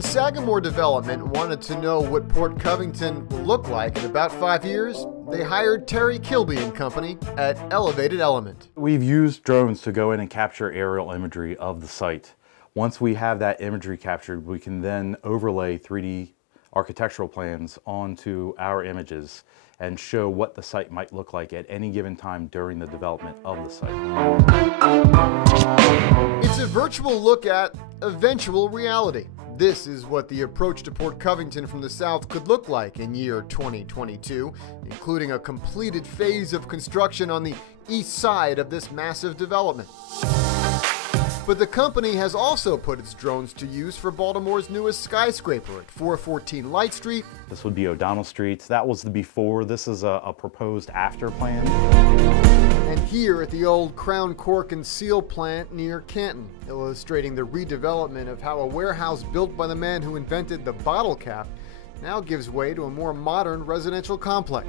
When Sagamore Development wanted to know what Port Covington will look like in about 5 years, they hired Terry Kilby and Company at Elevated Element. We've used drones to go in and capture aerial imagery of the site. Once we have that imagery captured, we can then overlay 3D architectural plans onto our images and show what the site might look like at any given time during the development of the site. It's a virtual look at eventual reality. This is what the approach to Port Covington from the south could look like in year 2022, including a completed phase of construction on the east side of this massive development. But the company has also put its drones to use for Baltimore's newest skyscraper at 414 Light Street. This would be O'Donnell Street. That was the before. This is a proposed after plan. And here at the old Crown Cork and Seal plant near Canton, illustrating the redevelopment of how a warehouse built by the man who invented the bottle cap now gives way to a more modern residential complex.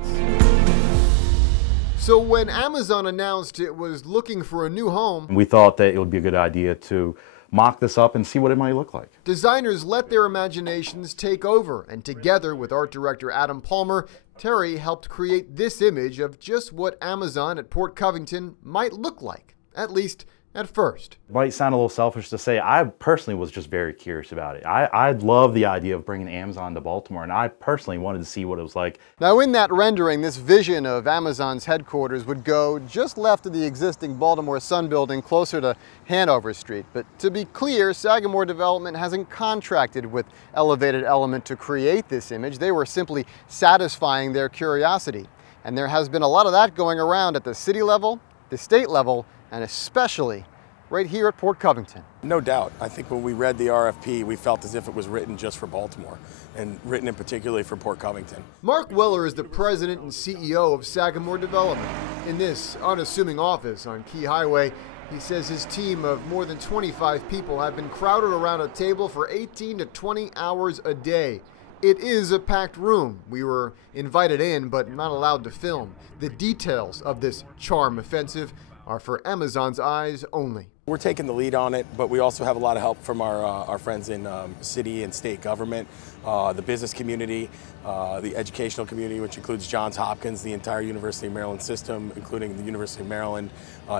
So when Amazon announced it was looking for a new home, we thought that it would be a good idea to mock this up and see what it might look like. Designers let their imaginations take over, and together with art director Adam Palmer, Terry helped create this image of just what Amazon at Port Covington might look like, at least at first. It might sound a little selfish to say, I personally was just very curious about it. I love the idea of bringing Amazon to Baltimore, and I personally wanted to see what it was like. Now in that rendering, this vision of Amazon's headquarters would go just left of the existing Baltimore Sun building closer to Hanover Street. But to be clear, Sagamore Development hasn't contracted with Elevated Element to create this image. They were simply satisfying their curiosity. And there has been a lot of that going around at the city level, the state level, and especially right here at Port Covington. No doubt. I think when we read the RFP, we felt as if it was written just for Baltimore, and written in particularly for Port Covington. Mark Weller is the president and CEO of Sagamore Development. In this unassuming office on Key Highway, he says his team of more than 25 people have been crowded around a table for 18 to 20 hours a day. It is a packed room. We were invited in, but not allowed to film. The details of this charm offensive are for Amazon's eyes only. We're taking the lead on it, but we also have a lot of help from our friends in city and state government, the business community, the educational community, which includes Johns Hopkins, the entire University of Maryland system, including the University of Maryland,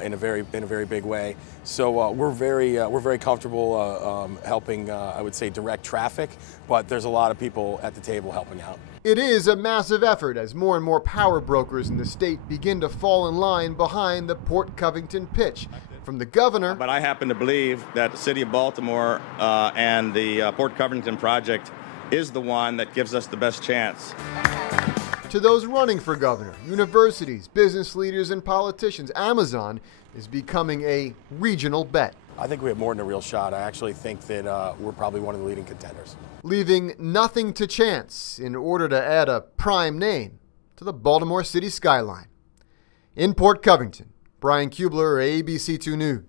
in a very big way. So we're very comfortable helping, I would say, direct traffic, but there's a lot of people at the table helping out. It is a massive effort as more and more power brokers in the state begin to fall in line behind the Port Covington pitch. From the governor. But I happen to believe that the city of Baltimore and the Port Covington project is the one that gives us the best chance. To those running for governor, universities, business leaders, and politicians, Amazon is becoming a regional bet. I think we have more than a real shot. I actually think that we're probably one of the leading contenders. Leaving nothing to chance in order to add a prime name to the Baltimore city skyline. In Port Covington, Brian Kubler, ABC2 News.